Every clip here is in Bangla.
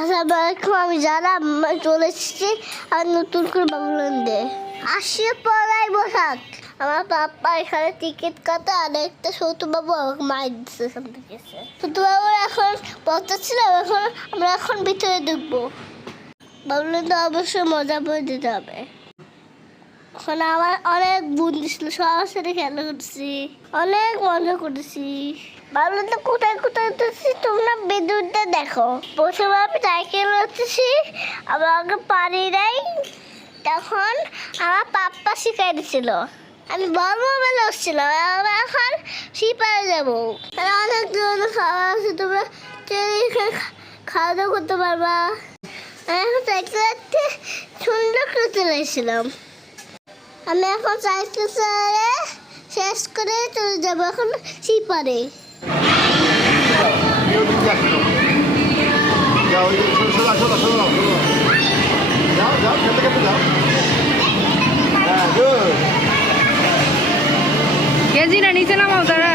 আসসালামু আলাইকুম, আমি যারা চলে এসেছি আর নতুন করে বাবুলান দে আসিয়ে পড়াই বসাক। আমার পাপ্পা এখানে টিকিট কাটা আর একটা সৌতুবাবু আমাকে মাইর দিচ্ছে সামনে গেছে। সৌতুবাবুর এখন পথটা ছিল, আমরা এখন ভিতরে ঢুকবো। বাবুলান তো অবশ্যই মজা করে দিতে হবে। এখন আমার অনেক বন্ধু ছিল, সবার সাথে খেলা করছি, অনেক মজা করেছি। ভাবলাম তো কোথায় কোথায় উঠেছি, তোমরা বিদ্যুৎটা দেখো। প্রথমে আমি সাইকেল উঠেছি, আমার আগে পারি নাই, তখন আমার পাপ্পা শিখাই দিচ্ছিল। আমি বড় বেলা উঠছিলাম, আমরা এখন সিপারে যাবো। অনেক ধরনের খাবার আছে, তোমরা খাওয়া দাওয়া করতে পারবা। আমি এখন সাইকেল সুন্দর করে চলে এসেছিলাম। আমি এখন সাইকেল চালিয়ে শেষ করে চলে যাবো এখন সিপারে। কেজিরা নিচে নামাও তারা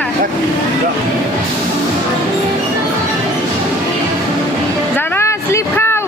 যারা স্লিপ খাও।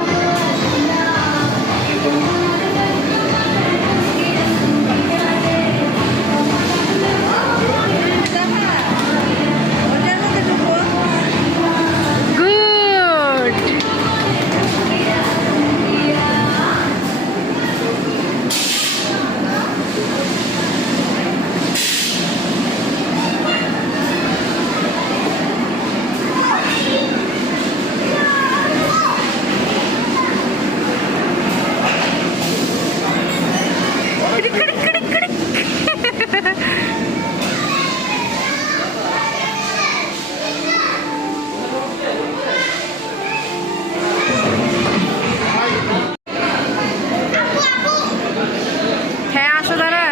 হ্যাঁ আসো দাঁড়া,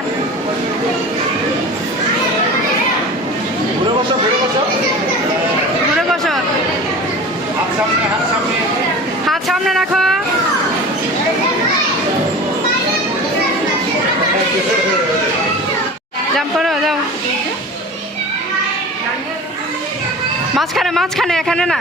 ঘুরে বসো, হাত সামনে রাখো। জাম্প করো, যাও মাঝখানে, মাঝখানে, এখানে না।